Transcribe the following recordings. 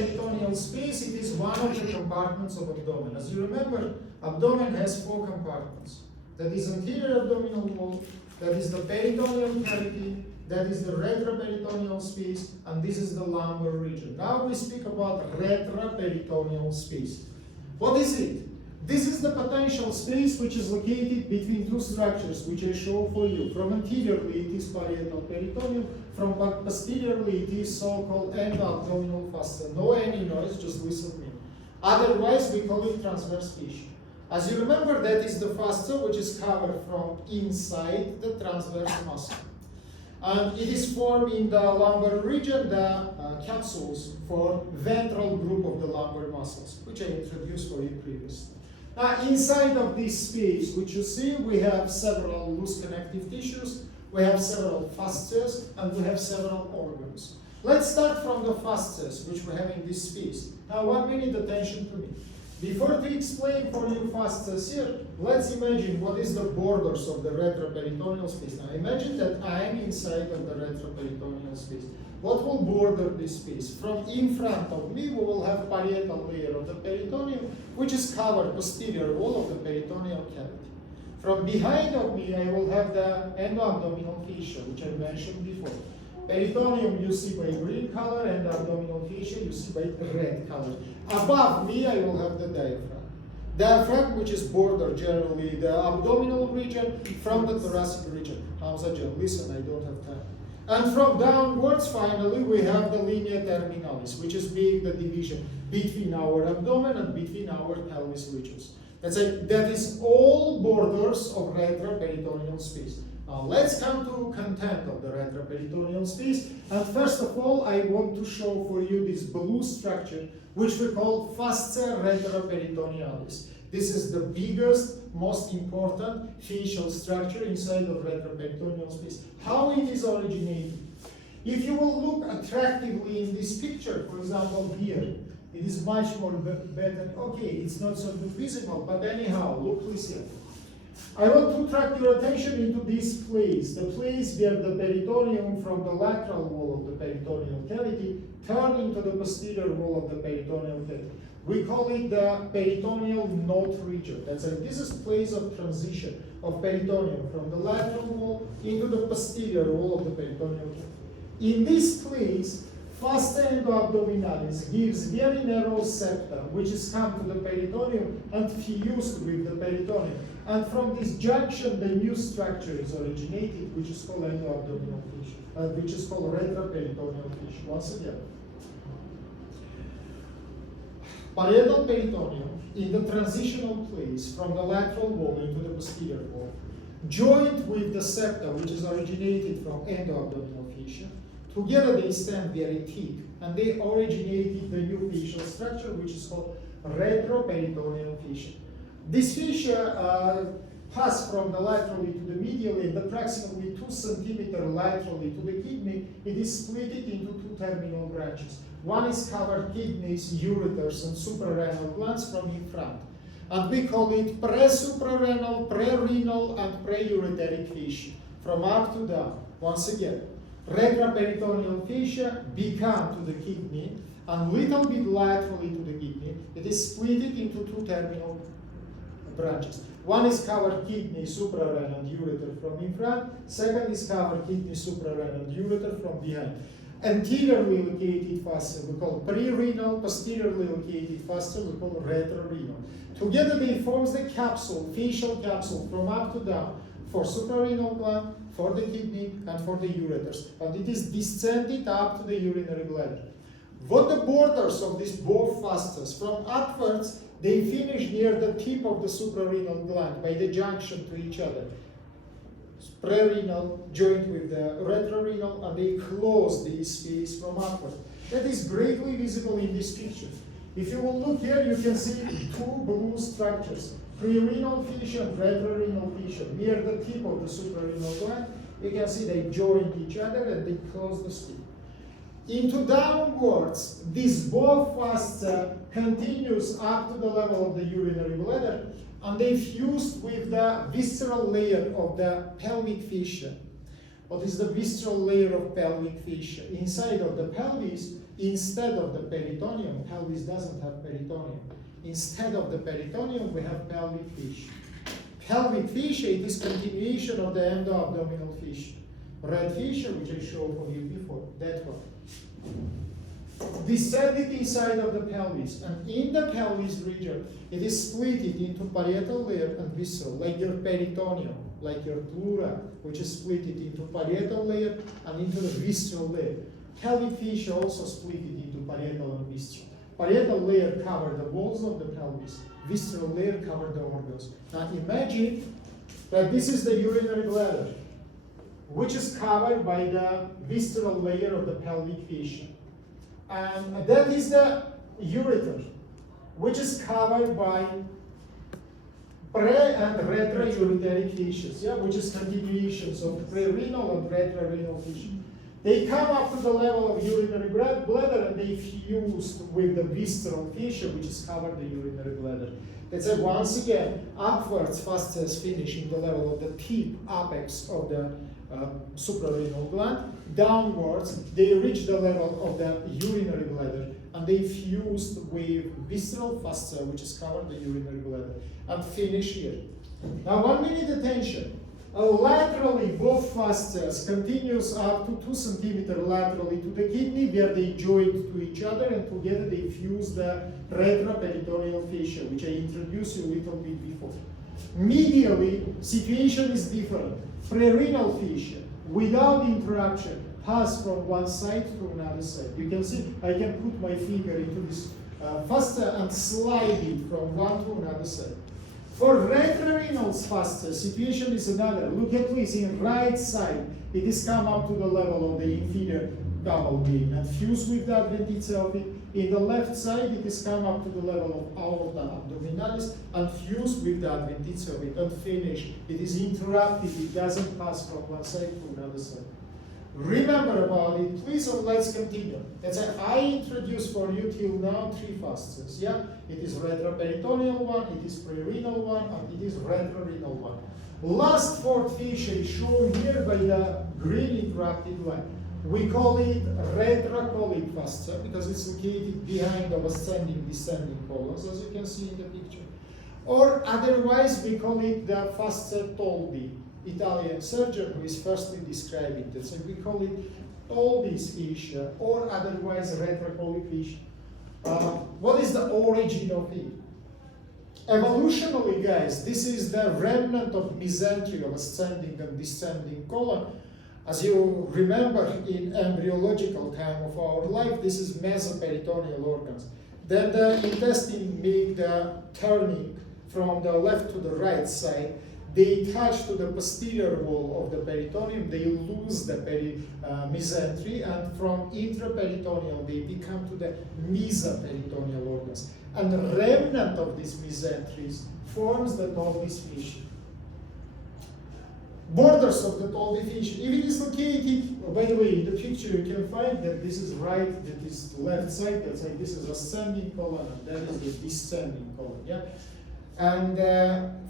retroperitoneal space, it is one of the compartments of abdomen. As you remember, abdomen has 4 compartments. That is anterior abdominal wall, that is the peritoneal cavity, that is the retroperitoneal space, and this is the lumbar region. Now we speak about retroperitoneal space. What is it? This is the potential space which is located between 2 structures, which I show for you. From anteriorly it is parietal peritoneum, from posteriorly it is so-called endo-abdominal fossa. No any noise, just listen to me. Otherwise we call it transverse fascia. As you remember, that is the fossa which is covered from inside the transverse muscle. And it is formed in the lumbar region, the capsules for ventral group of the lumbar muscles, which I introduced for you previously. Now, inside of this space, which you see, we have several loose connective tissues, we have several fascias, and we have several organs. Let's start from the fascias, which we have in this space. Now, 1 minute attention to me. Before to explain for you fascias here, let's imagine what is the borders of the retroperitoneal space. Now, imagine that I am inside of the retroperitoneal space. What will border this space? From in front of me, we will have parietal layer of the peritoneum, which is covered posterior wall of the peritoneal cavity. From behind of me, I will have the endo-abdominal fascia, which I mentioned before. Peritoneum you see by green color, and the abdominal fascia you see by red color. Above me, I will have the diaphragm. Diaphragm, which is bordered generally the abdominal region from the thoracic region. Hamza Jan, listen, I don't have time. And from downwards, finally, we have the linea terminalis, which is being the division between our abdomen and between our pelvis regions. That is all borders of retroperitoneal space. Now let's come to content of the retroperitoneal space. And first of all, I want to show for you this blue structure, which we call fascia retroperitonealis. This is the biggest, most important facial structure inside of retroperitoneal space. How it is originated? If you will look attractively in this picture, for example here, it is much more better. Okay, it's not so good visible, but anyhow, look please here. I want to attract your attention into this place, the place where the peritoneum from the lateral wall of the peritoneal cavity turn into the posterior wall of the peritoneal cavity. We call it the peritoneal knot region. This is place of transition of peritoneum from the lateral wall into the posterior wall of the peritoneal cavity. In this place, fascia endo-abdominalis gives very narrow septa, which is come to the peritoneum and fused with the peritoneum. And from this junction, the new structure is originated, which is called endo-abdominal fascia, which is called retroperitoneal fascia. Once again, parietal peritoneum in the transitional place from the lateral wall into the posterior wall, joined with the septa, which is originated from endo-abdominal fascia. Together they stand very thick, and they originated the new facial structure, which is called retroperitoneal fascia. This fascia pass from the laterally to the medially, and approximately 2 centimeters laterally to the kidney. It is split into 2 terminal branches. One is covered kidneys, ureters, and suprarenal glands from in front. And we call it pre-suprarenal, pre-renal, and pre-ureteric fascia, from up to down. Once again, retroperitoneal fascia become to the kidney, and little bit laterally to the kidney. It is split into 2 terminal branches. One is covered kidney, suprarenal, and ureter from in front. Second is covered kidney, suprarenal, and ureter from behind. Anteriorly located fascia we call pre-renal, posteriorly located fascia we call retrorenal. Together they form the capsule, facial capsule from up to down for suprarenal gland, for the kidney, and for the ureters. And it is descended up to the urinary bladder. What the borders of these both fascias from upwards, they finish near the tip of the suprarenal gland by the junction to each other. Prerenal joined with the retrorenal, and they close this space from upward. That is greatly visible in this picture. If you will look here, you can see 2 blue structures, prerenal fascia and retrorenal fascia. Near the tip of the suprarenal gland, you can see they join each other and they close the space. Into downwards, this both fascia continues up to the level of the urinary bladder, and they fused with the visceral layer of the pelvic fascia. What is the visceral layer of pelvic fascia? Inside of the pelvis Instead of the peritoneum, pelvis doesn't have peritoneum. Instead of the peritoneum, we have pelvic fissure. Pelvic fissure is continuation of the endo-abdominal fissure. Red fissure, which I showed for you before, that one. Descended inside of the pelvis, and in the pelvis region, it is split into parietal layer and visceral, like your peritoneum, like your pleura, which is split into parietal layer and into the visceral layer. Pelvic fissure also split into parietal and visceral. Parietal layer cover the walls of the pelvis, visceral layer cover the organs. Now imagine that this is the urinary bladder, which is covered by the visceral layer of the pelvic fissure. And that is the ureter, which is covered by pre- and retroureteric fissures, which is continuations of prerenal and retrorenal fissure. They come up to the level of urinary bladder and they fuse with the visceral fissure, which is covered the urinary bladder. Let's say once again, upwards fascias finish in the level of the tip, apex of the suprarenal gland. Downwards, they reach the level of the urinary bladder and they fuse with visceral fascia, which is covered the urinary bladder, and finish here. Now 1 minute attention. Laterally, both fascias continues up to 2 centimeters laterally to the kidney, where they join to each other, and together they fuse the retroperitoneal fissure, which I introduced you a little bit before. Medially, situation is different. Prerenal fissure, without interruption, pass from one side to another side. You can see I can put my finger into this fascia and slide it from one to another side. For retrorenal fascia, situation is another. Look at this, in right side, it is come up to the level of the inferior double beam and fuse with the adventitia of it. In the left side, it is come up to the level of aorta abdominalis and fuse with the adventitia of it and finish. It is interrupted, it doesn't pass from one side to another side. Remember about it, please, and let's continue. Let's say I introduced for you till now 3 fascias. It is retroperitoneal one, it is prerenal one, and it is retrorenal one. Last 4th fissure is shown here by the green interrupted line. We call it retrocolic fascia because it's located behind the ascending descending colons, as you can see in the picture. Or otherwise, we call it the fascia Toldi. Italian surgeon who is firstly describing it. So we call it Toldi's fissure, or otherwise retrocolic fissure. What is the origin of it? Evolutionally, guys, this is the remnant of mesentery of ascending and descending colon. As you remember, in embryological time of our life, this is mesoperitoneal organs. Then the intestine make the turning from the left to the right side. They touch to the posterior wall of the peritoneum, they lose the mesentery, and from intraperitoneal they become to the mesoperitoneal organs. And the remnant of these mesenteries forms the Toldi's fissure. Borders of the Toldi fissure. If it is located, by the way, in the picture you can find that this is right, that is left side, that's like this is ascending colon, and that is the descending colon. And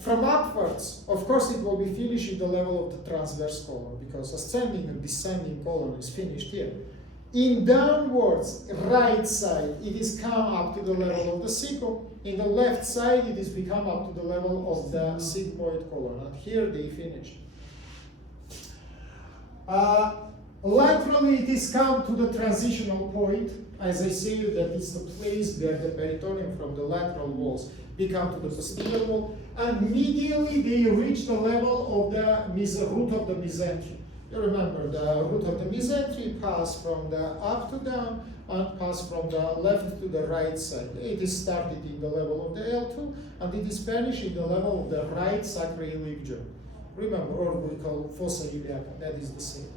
from upwards, of course, it will be finished at the level of the transverse colon because ascending and descending colon is finished here. In downwards, right side, it is come up to the level of the cecum. In the left side, it is become up to the level of the sigmoid colon. And here they finish. Laterally, it is come to the transitional point. As I say, that is the place where the peritoneum from the lateral walls become to the posterior wall, and medially they reach the level of the root of the mesentery. You remember, the root of the mesentery pass from the up to down and pass from the left to the right side. It is started in the level of the L2 and it is finished in the level of the right sacroiliac joint. Remember, or we call fossa iliaca, that is the same.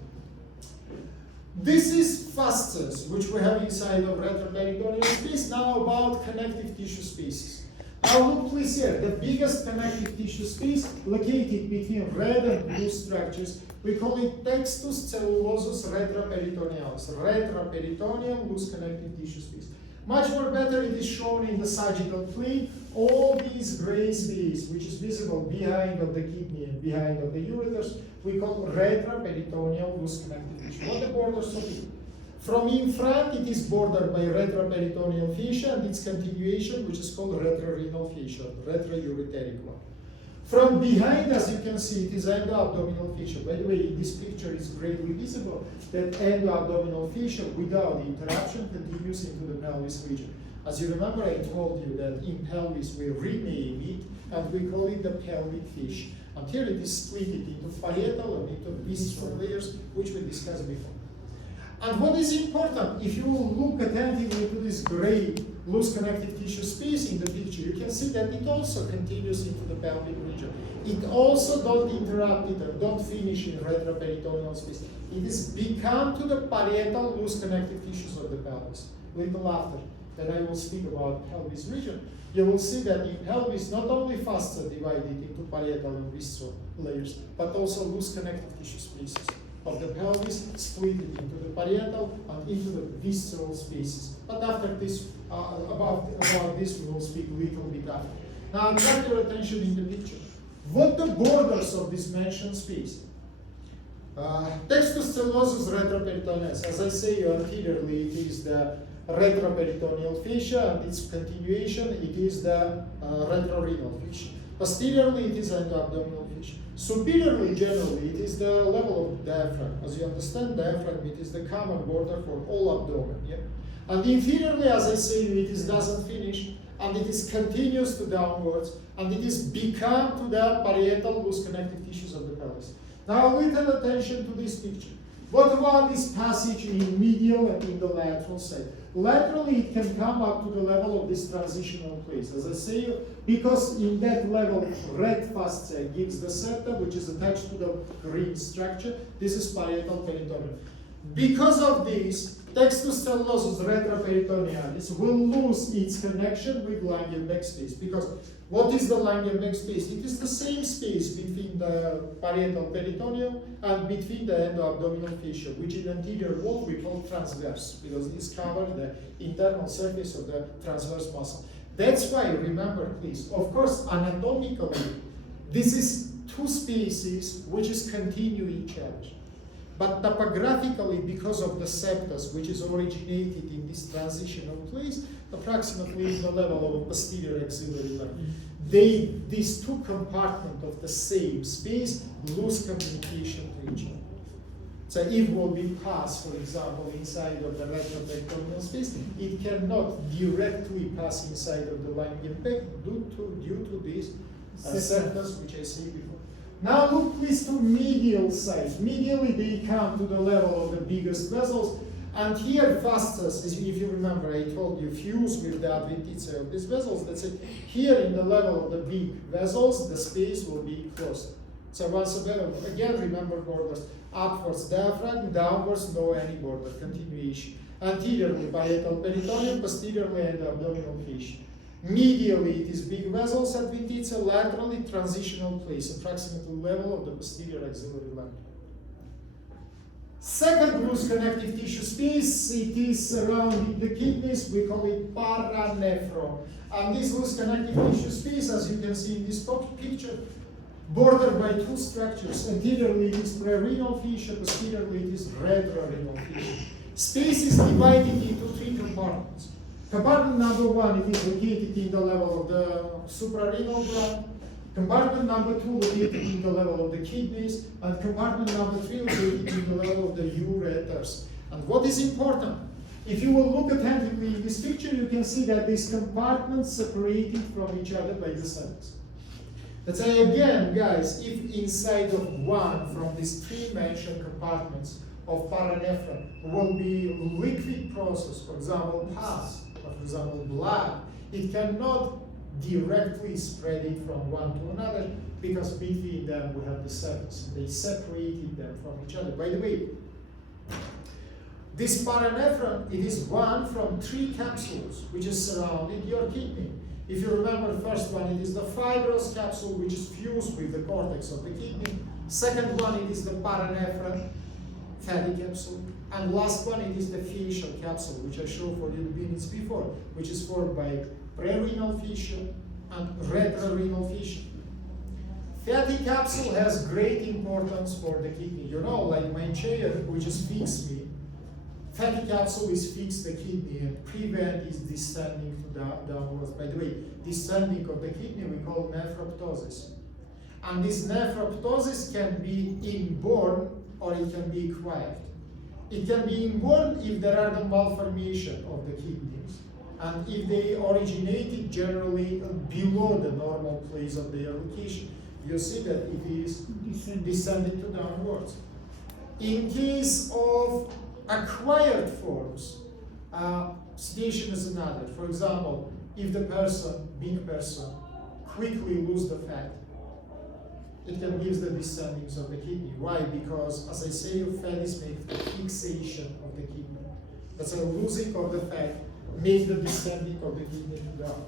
This is fascias, which we have inside of retroperitoneal space. Now about connective tissue spaces. Now look please here, the biggest connective tissue space located between red and blue structures, we call it textus cellulosus retroperitonealis, retroperitoneal loose connective tissue space. Much more better it is shown in the sagittal plane, all these gray space which is visible behind of the kidney and behind of the ureters, we call retroperitoneal loose connective tissue. What the borders of it? From in front, it is bordered by retroperitoneal fascia and its continuation, which is called retrorenal fascia, retroureteric one. From behind, as you can see, it is endo-abdominal fascia. By the way, in this picture, it's greatly visible that endo-abdominal fascia, without interruption, continues into the pelvis region. As you remember, I told you that in pelvis we rename it and we call it the pelvic fascia. And here it is split into parietal and into visceral layers, which we discussed before. And what is important, if you look attentively to this gray loose connective tissue space in the picture, you can see that it also continues into the pelvic region. It also don't interrupt it or don't finish in retroperitoneal space. It is become to the parietal loose connective tissues of the pelvis. Little after that I will speak about pelvis region, you will see that in pelvis not only fascia divided into parietal and visceral layers, but also loose connective tissue spaces of the pelvis split into the parietal and into the visceral spaces. But after this, about this we will speak a little bit after. Now attract your attention in the picture. What the borders of this mentioned space? Textus cellosus retroperitoneus. As I say anteriorly, it is the retroperitoneal fascia, and its continuation, it is the retrorenal fascia. Posteriorly, it is endo-abdominal fascia. Superiorly, generally, it is the level of diaphragm. As you understand, diaphragm, it is the common border for all abdomen. Yeah? And inferiorly, as I say, it is doesn't finish, and it is continuous to downwards, and it is become to the parietal loose connective tissues of the pelvis. Now, little attention to this picture. What about this passage in medial and in the lateral side? Laterally, it can come up to the level of this transitional place. As I say, because in that level, red fascia gives the septa, which is attached to the green structure. This is parietal peritoneum. Because of this, textus cellosus retroperitonealis will lose its connection with Langenbeck space. Because what is the Langenbeck space? It is the same space between the parietal peritoneum and between the endo-abdominal fascia, which in anterior wall we call transverse, because this covers the internal surface of the transverse muscle. That's why, remember please, of course anatomically, this is two spaces which is continue each other. But topographically, because of the septus, which is originated in this transitional place, approximately the level of a posterior axillary line, these two compartments of the same space lose communication to each other. So if will be passed, for example, inside of the retroperitoneal space, it cannot directly pass inside of the Langenbeck due to this septus, which I said before. Now look please to medial side. Medially they come to the level of the biggest vessels, and here fascias, if you remember, I told you, fuse with the adventitia of these vessels. That's it. Here in the level of the big vessels, the space will be closed. So once again, remember borders. Upwards diaphragm, downwards no any border, continuation. Anteriorly parietal peritoneum, posteriorly endo-abdominal fascia. Medially, it is big vessels adventitia, laterally transitional place, approximately level of the posterior axillary line. Second loose connective tissue space, it is surrounding the kidneys, we call it paranephron. And this loose connective tissue space, as you can see in this picture, bordered by two structures. Anteriorly, it is prerenal fascia, posteriorly, it is retrorenal fascia. Space is divided into three compartments. Compartment number one, it is located in the level of the suprarenal gland. Compartment number two, located in the level of the kidneys. And compartment number three, located in the level of the ureters. And what is important, if you will look attentively in this picture, you can see that these compartments separated from each other by the cells. Let's say again, guys, if inside of one from these three mentioned compartments of paranephron will be liquid process, for example, pus, or for example, blood, it cannot directly spread it from one to another because between them we have the cells. They separated them from each other. By the way, this paranephron, it is one from three capsules which is surrounding your kidney. If you remember the first one, it is the fibrous capsule which is fused with the cortex of the kidney. Second one, it is the paranephron, fatty capsule. And last one, it is the fascial capsule, which I showed for you minutes before, which is formed by prerenal fascia and retrorenal fascia. Fatty capsule has great importance for the kidney. You know, like my chair, which is fixed me. fatty capsule is fixed the kidney and prevent its descending to downwards. By the way, descending of the kidney we call nephroptosis. And this nephroptosis can be inborn or it can be acquired. It can be inborn if there are the malformation of the kidneys and if they originated generally below the normal place of their location. You see that it is descending to downwards. In case of acquired forms, situation is another. For example, if the person, big person, quickly lose the fat, it can give the descendings of the kidney. Why? Because, as I say, fat is made the fixation of the kidney. That's a losing of the fat makes the descending of the kidney to down.